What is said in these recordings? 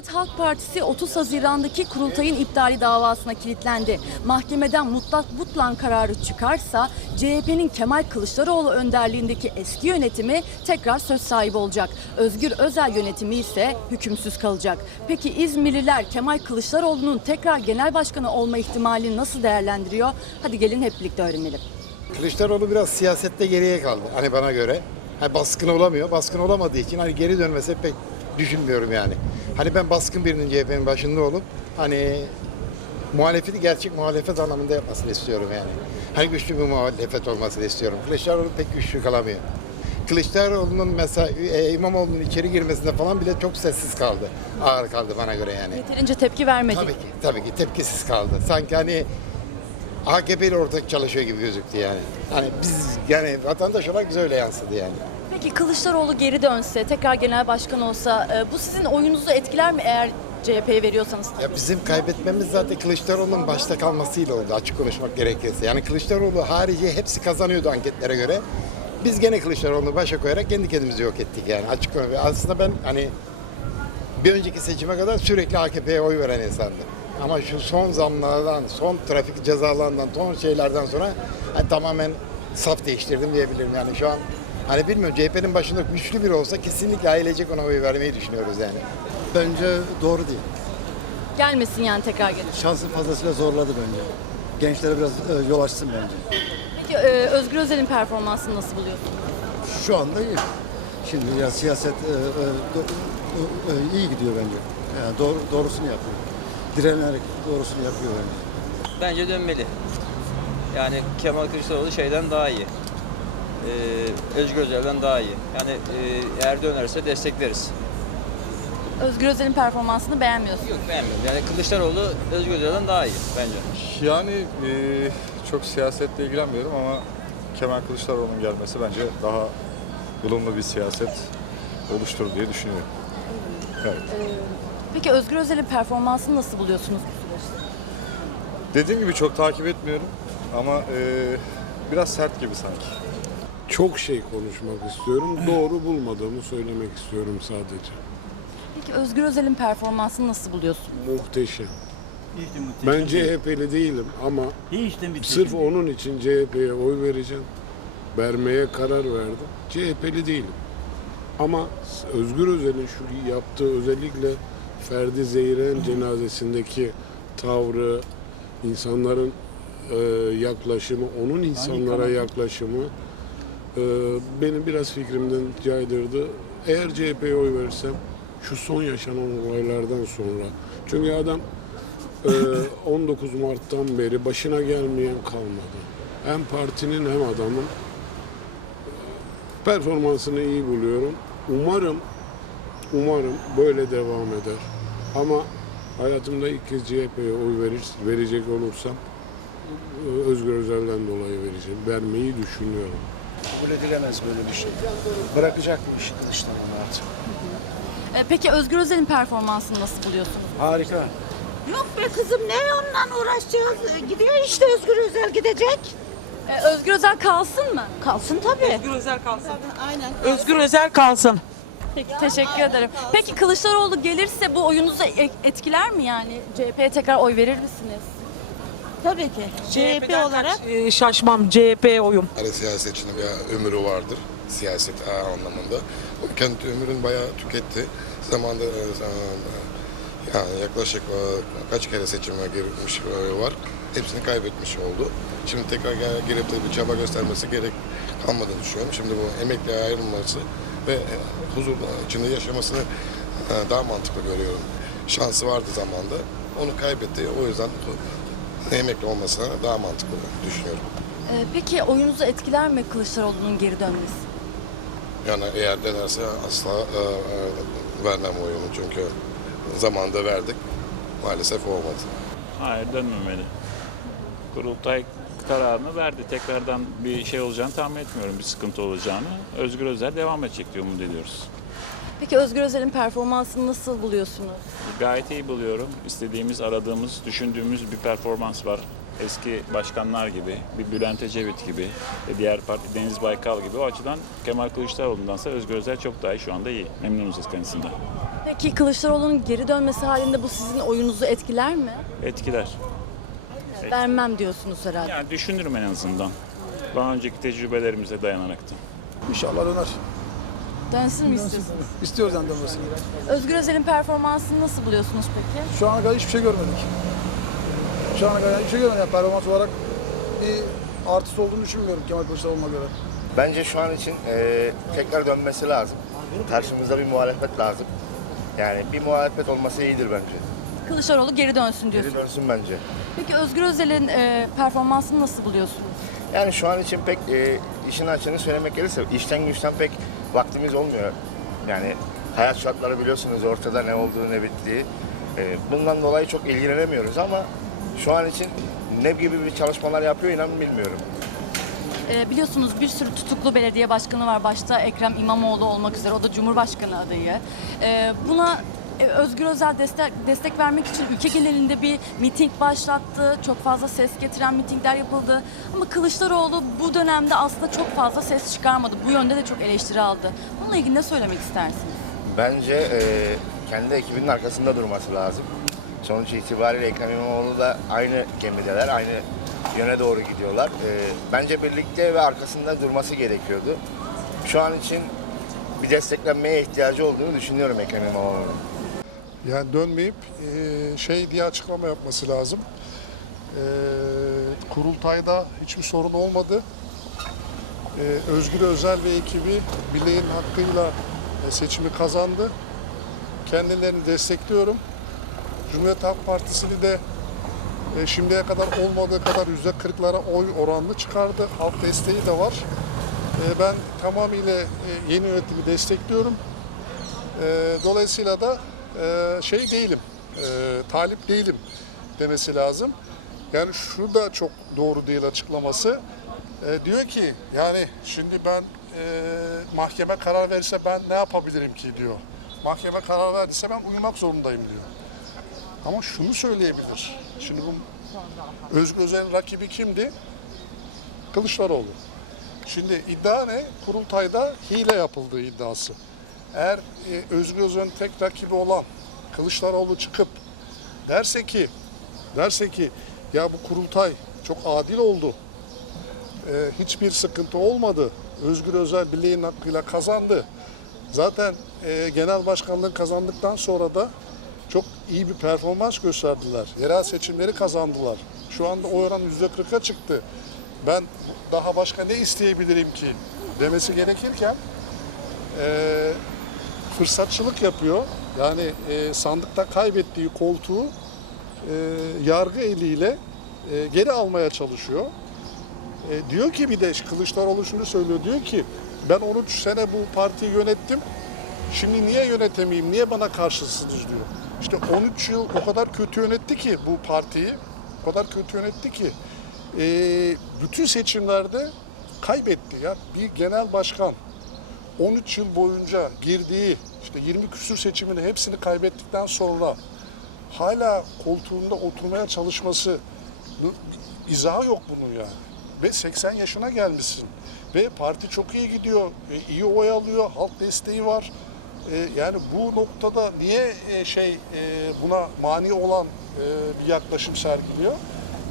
Cumhuriyet Halk Partisi 30 Haziran'daki kurultayın iptali davasına kilitlendi. Mahkemeden mutlak butlan kararı çıkarsa CHP'nin Kemal Kılıçdaroğlu önderliğindeki eski yönetimi tekrar söz sahibi olacak. Özgür Özel yönetimi ise hükümsüz kalacak. Peki İzmirliler Kemal Kılıçdaroğlu'nun tekrar genel başkanı olma ihtimalini nasıl değerlendiriyor? Hadi gelin hep birlikte öğrenelim. Kılıçdaroğlu biraz siyasette geriye kaldı hani bana göre. Ha, baskın olamıyor. Baskın olamadığı için hani geri dönmesi pek düşünmüyorum yani. Hani ben baskın birinin CHP'nin başında olup hani muhalefeti gerçek muhalefet anlamında yapmasını istiyorum yani. Hani güçlü bir muhalefet olmasını istiyorum. Kılıçdaroğlu pek güçlü kalamıyor. Kılıçdaroğlu'nun mesela e, İmamoğlu'nun içeri girmesinde falan bile çok sessiz kaldı. Ağır kaldı bana göre yani. Yeterince tepki vermedik. Tabii ki, tabii ki tepkisiz kaldı. Sanki hani AKP ile ortak çalışıyor gibi gözüktü yani. Hani biz yani vatandaş olarak bize öyle yansıdı yani. Peki Kılıçdaroğlu geri dönse, tekrar genel başkan olsa e, bu sizin oyununuzu etkiler mi eğer CHP'ye veriyorsanız? Ya bizim kaybetmemiz zaten Kılıçdaroğlu'nun başta kalmasıyla oldu açık konuşmak gerekirse. Yani Kılıçdaroğlu harici hepsi kazanıyordu anketlere göre. Biz gene Kılıçdaroğlu'nu başa koyarak kendi kendimizi yok ettik yani açık konuşmak. Aslında ben hani bir önceki seçime kadar sürekli AKP'ye oy veren insandım. Ama şu son zamlardan, son trafik cezalarından, son şeylerden sonra hani tamamen saf değiştirdim diyebilirim. Yani şu an hani bilmiyorum CHP'nin başında güçlü biri olsa kesinlikle ailecek ona oy vermeyi düşünüyoruz yani. Bence doğru değil. Gelmesin yani tekrar gelir. Şansın fazlasıyla zorladı bence. Gençlere biraz e, yol açsın bence. Peki e, Özgür Özel'in performansını nasıl buluyorsunuz? Şu anda iyi. Şimdi ya siyaset e, e, do- e, iyi gidiyor bence. Yani doğru, doğrusunu yapıyor. Direnerek doğrusunu yapıyor bence. Bence dönmeli. Yani Kemal Kılıçdaroğlu şeyden daha iyi. Ee, Özgür Özel'den daha iyi. Yani e, eğer dönerse destekleriz. Özgür Özel'in performansını beğenmiyorsunuz. Yok beğenmiyorum. Yani Kılıçdaroğlu Özgür Özel'den daha iyi bence. Yani e, çok siyasetle ilgilenmiyorum ama Kemal Kılıçdaroğlu'nun gelmesi bence daha ılımlı bir siyaset oluşturur diye düşünüyorum. Evet. Peki Özgür Özel'in performansını nasıl buluyorsunuz bu süreçte? Dediğim gibi çok takip etmiyorum ama e, biraz sert gibi sanki. Çok şey konuşmak istiyorum. Doğru bulmadığımı söylemek istiyorum sadece. Peki Özgür Özel'in performansını nasıl buluyorsunuz? Muhteşem. Hiç de muhteşem Ben değil. CHP'li değilim ama Hiç de muhteşem sırf değil. onun için CHP'ye oy vereceğim. Vermeye karar verdim. CHP'li değilim. Ama Özgür Özel'in şu yaptığı özellikle Ferdi Zeyren cenazesindeki tavrı, insanların e, yaklaşımı, onun insanlara yaklaşımı e, beni biraz fikrimden caydırdı. Eğer CHP'ye oy verirsem şu son yaşanan olaylardan sonra. Çünkü adam e, 19 Mart'tan beri başına gelmeyen kalmadı. Hem partinin hem adamın performansını iyi buluyorum. Umarım umarım böyle devam eder. Ama hayatımda ilk kez CHP'ye oy verir, verecek olursam e, Özgür Özel'den dolayı vereceğim. Vermeyi düşünüyorum. Kabul edilemez böyle bir şey. Bırakacak bu işi Kılıçdaroğlu artık. E, peki Özgür Özel'in performansını nasıl buluyorsunuz? Harika. Yok be kızım ne onunla uğraşacağız? Gidiyor işte Özgür Özel gidecek. E, Özgür Özel kalsın mı? Kalsın tabii. Özgür Özel kalsın. Aynen. Özgür Özel kalsın. Peki teşekkür ederim. Peki Kılıçdaroğlu gelirse bu oyunuzu e- etkiler mi yani? CHP'ye tekrar oy verir misiniz? Tabii ki. CHP CHP'den olarak e, şaşmam CHP oyum. Her siyasetçinin bir ömrü vardır. Siyaset anlamında. O kendi ömrünü bayağı tüketti. Zamanında e, yani yaklaşık e, kaç kere seçime girmiş e, var. Hepsini kaybetmiş oldu. Şimdi tekrar gel- gelip de bir çaba göstermesi gerek kalmadığını düşünüyorum. Şimdi bu emekli ayrılması ve e, huzur içinde yaşamasını e, daha mantıklı görüyorum. Şansı vardı zamanda. Onu kaybetti. O yüzden emekli olmasına daha mantıklı düşünüyorum. E, peki oyunuzu etkiler mi Kılıçdaroğlu'nun geri dönmesi? Yani eğer denerse asla e, e, vermem oyunu çünkü zamanında verdik. Maalesef olmadı. Hayır dönmemeli. Kurultay kararını verdi. Tekrardan bir şey olacağını tahmin etmiyorum. Bir sıkıntı olacağını. Özgür Özel devam edecek diye umut ediyoruz. Peki Özgür Özel'in performansını nasıl buluyorsunuz? Gayet iyi buluyorum. İstediğimiz, aradığımız, düşündüğümüz bir performans var. eski başkanlar gibi, bir Bülent Ecevit gibi, e, diğer parti Deniz Baykal gibi o açıdan Kemal Kılıçdaroğlu'ndansa Özgür Özel çok daha iyi şu anda iyi. Memnunuz kendisinden. Peki Kılıçdaroğlu'nun geri dönmesi halinde bu sizin oyununuzu etkiler mi? Etkiler. Vermem diyorsunuz herhalde. Yani düşünürüm en azından. Daha önceki tecrübelerimize dayanaraktan. İnşallah döner. Dönsün mü istiyorsunuz? İstiyoruz yani dönmesini. Özgür Özel'in performansını nasıl buluyorsunuz peki? Şu ana kadar hiçbir şey görmedik. Şu ana kadar hiçbir şey görmedik. Yani performans olarak bir artısı olduğunu düşünmüyorum Kemal Kılıçdaroğlu'na göre. Bence şu an için e, tekrar dönmesi lazım. Karşımızda bir muhalefet lazım. Yani bir muhalefet olması iyidir bence. Kılıçdaroğlu geri dönsün diyorsunuz. Geri dönsün bence. Peki Özgür Özel'in e, performansını nasıl buluyorsunuz? Yani şu an için pek e, işin açığını söylemek gerekirse işten güçten pek vaktimiz olmuyor. Yani hayat şartları biliyorsunuz ortada ne olduğu ne bittiği. E, bundan dolayı çok ilgilenemiyoruz ama şu an için ne gibi bir çalışmalar yapıyor inan bilmiyorum. E, biliyorsunuz bir sürü tutuklu belediye başkanı var. Başta Ekrem İmamoğlu olmak üzere. O da Cumhurbaşkanı adayı. E, buna Özgür Özel destek, destek vermek için ülke genelinde bir miting başlattı. Çok fazla ses getiren mitingler yapıldı. Ama Kılıçdaroğlu bu dönemde aslında çok fazla ses çıkarmadı. Bu yönde de çok eleştiri aldı. Bununla ilgili ne söylemek istersiniz? Bence e, kendi ekibinin arkasında durması lazım. Sonuç itibariyle Ekrem İmamoğlu da aynı gemideler, aynı yöne doğru gidiyorlar. E, bence birlikte ve arkasında durması gerekiyordu. Şu an için bir desteklenmeye ihtiyacı olduğunu düşünüyorum Ekrem İmamoğlu'nun. Yani dönmeyip e, şey diye açıklama yapması lazım. E, kurultayda hiçbir sorun olmadı. E, Özgür Özel ve ekibi bileğin hakkıyla seçimi kazandı. Kendilerini destekliyorum. Cumhuriyet Halk Partisi'ni de şimdiye kadar olmadığı kadar yüzde kırklara oy oranlı çıkardı. Halk desteği de var. Ben tamamıyla yeni yönetimi destekliyorum. Dolayısıyla da e, şey değilim, e, talip değilim demesi lazım. Yani şu da çok doğru değil açıklaması. E, diyor ki yani şimdi ben e, mahkeme karar verirse ben ne yapabilirim ki diyor. Mahkeme karar verdiyse ben uyumak zorundayım diyor. Ama şunu söyleyebilir. Şimdi bu Özgür Özel'in rakibi kimdi? Kılıçdaroğlu. Şimdi iddia ne? Kurultayda hile yapıldığı iddiası. Eğer e, Özgür Özel'in tek rakibi olan Kılıçdaroğlu çıkıp derse ki derse ki ya bu kurultay çok adil oldu. e, hiçbir sıkıntı olmadı. Özgür Özel bileğin hakkıyla kazandı. Zaten e, genel başkanlığı kazandıktan sonra da çok iyi bir performans gösterdiler. Yerel seçimleri kazandılar. Şu anda o oran yüzde kırka çıktı. Ben daha başka ne isteyebilirim ki demesi gerekirken e, fırsatçılık yapıyor. Yani e, sandıkta kaybettiği koltuğu e, yargı eliyle e, geri almaya çalışıyor. E, diyor ki bir de Kılıçdaroğlu şunu söylüyor. Diyor ki ben 13 sene bu partiyi yönettim. Şimdi niye yönetemeyeyim? Niye bana karşısınız diyor. İşte 13 yıl o kadar kötü yönetti ki bu partiyi. O kadar kötü yönetti ki e, bütün seçimlerde kaybetti. Ya bir genel başkan 13 yıl boyunca girdiği işte 20 küsür seçimini hepsini kaybettikten sonra hala koltuğunda oturmaya çalışması izahı yok bunun yani. Ve 80 yaşına gelmişsin. Ve parti çok iyi gidiyor. e, iyi oy alıyor. Halk desteği var. E, yani bu noktada niye e, şey buna mani olan bir yaklaşım sergiliyor?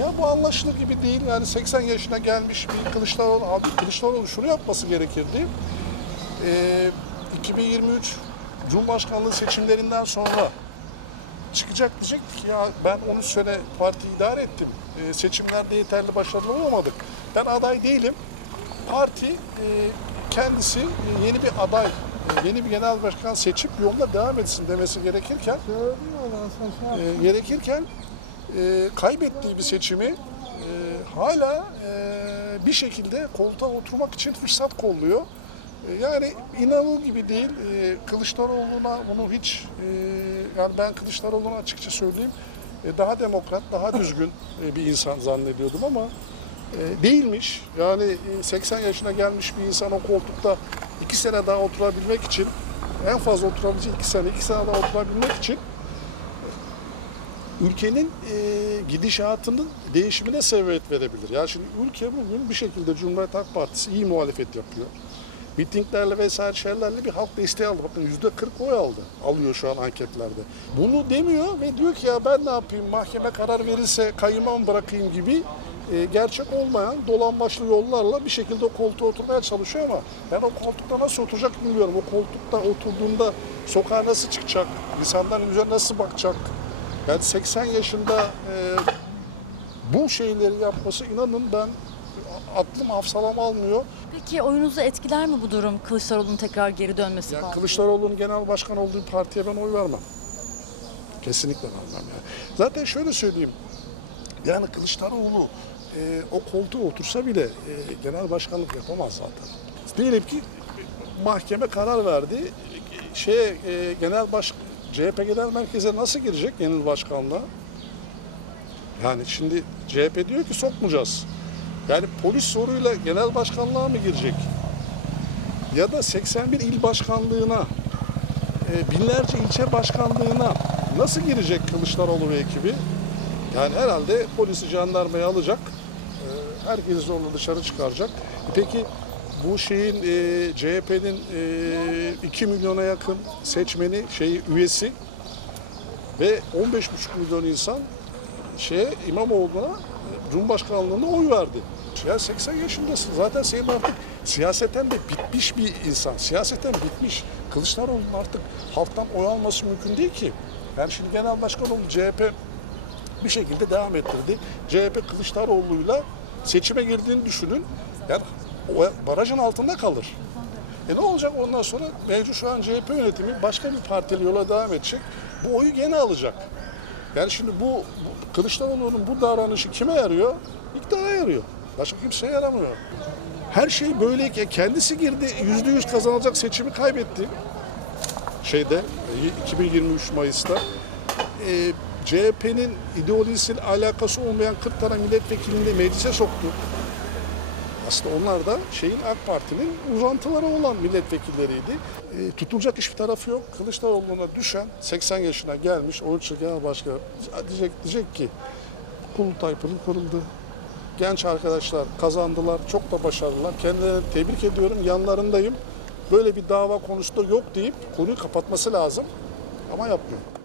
Ya bu anlaşılır gibi değil. Yani 80 yaşına gelmiş bir Kılıçdaroğlu, abi Kılıçdaroğlu şunu yapması gerekirdi. E, 2023 Cumhurbaşkanlığı seçimlerinden sonra çıkacak diyecek ki ya ben 13 sene parti idare ettim. E, seçimlerde yeterli başarılı olamadık. Ben aday değilim. Parti e, kendisi e, yeni bir aday, e, yeni bir genel başkan seçip yoluna devam etsin demesi gerekirken e, gerekirken e, kaybettiği bir seçimi e, hala e, bir şekilde koltuğa oturmak için fırsat kolluyor. Yani inanılır gibi değil. E, Kılıçdaroğlu'na bunu hiç e, yani ben Kılıçdaroğlu'na açıkça söyleyeyim e, daha demokrat, daha düzgün e, bir insan zannediyordum ama değilmiş. Yani e, 80 yaşına gelmiş bir insan o koltukta iki sene daha oturabilmek için en fazla oturabileceği iki sene, iki sene daha oturabilmek için ülkenin e, gidişatının değişimine sebebiyet verebilir. Ya şimdi ülke bugün bir şekilde Cumhuriyet Halk Partisi iyi muhalefet yapıyor. Mitinglerle vesaire şeylerle bir halk desteği aldı. Bakın yüzde 40 oy aldı. Alıyor şu an anketlerde. Bunu demiyor ve diyor ki ya ben ne yapayım mahkeme karar verirse kayıma mı bırakayım gibi e, gerçek olmayan dolambaçlı yollarla bir şekilde koltuğa oturmaya çalışıyor ama ben o koltukta nasıl oturacak bilmiyorum. O koltukta oturduğunda sokağa nasıl çıkacak, insanların yüzüne nasıl bakacak. Yani 80 yaşında e, bu şeyleri yapması inanın ben aklım hafsalam almıyor. Peki oyunuzu etkiler mi bu durum Kılıçdaroğlu'nun tekrar geri dönmesi Yani falan? Kılıçdaroğlu'nun genel başkan olduğu partiye ben oy vermem. Kesinlikle vermem yani. Zaten şöyle söyleyeyim. Yani Kılıçdaroğlu e, o koltuğa otursa bile e, genel başkanlık yapamaz zaten. Diyelim ki mahkeme karar verdi. Şey e, genel baş CHP genel merkeze nasıl girecek genel başkanlığa? Yani şimdi CHP diyor ki sokmayacağız. Yani polis soruyla genel başkanlığa mı girecek? Ya da 81 il başkanlığına, e, binlerce ilçe başkanlığına nasıl girecek Kılıçdaroğlu ve ekibi? Yani herhalde polisi jandarmayı alacak, e, herkesi zorla dışarı çıkaracak. Peki bu şeyin e, CHP'nin e, 2 milyona yakın seçmeni, şey üyesi ve 15,5 milyon insan şeye İmamoğlu'na e, Cumhurbaşkanlığına oy verdi. Ya 80 yaşındasın. Zaten senin artık siyaseten de bitmiş bir insan. Siyaseten bitmiş. Kılıçdaroğlu'nun artık halktan oy alması mümkün değil ki. Yani şimdi genel başkan oldu CHP bir şekilde devam ettirdi. CHP Kılıçdaroğlu'yla seçime girdiğini düşünün. Yani barajın altında kalır. E ne olacak ondan sonra? Mevcut şu an CHP yönetimi başka bir partili yola devam edecek. Bu oyu gene alacak. Yani şimdi bu, bu Kılıçdaroğlu'nun bu davranışı kime yarıyor? İktidara yarıyor. Başka kimseye yaramıyor. Her şey böyleyken kendisi girdi yüzde yüz kazanacak seçimi kaybetti. Şeyde e, 2023 Mayıs'ta. E, CHP'nin ideolojisiyle alakası olmayan 40 tane milletvekilini meclise soktu. Aslında onlar da şeyin AK Parti'nin uzantıları olan milletvekilleriydi. E, tutulacak hiçbir tarafı yok. Kılıçdaroğlu'na düşen 80 yaşına gelmiş 13 yıl genel başkan diyecek, diyecek ki Kurultay pırıl pırıldı. Genç arkadaşlar kazandılar. Çok da başarılılar. Kendilerini tebrik ediyorum. Yanlarındayım. Böyle bir dava konusunda yok deyip konuyu kapatması lazım. Ama yapmıyor.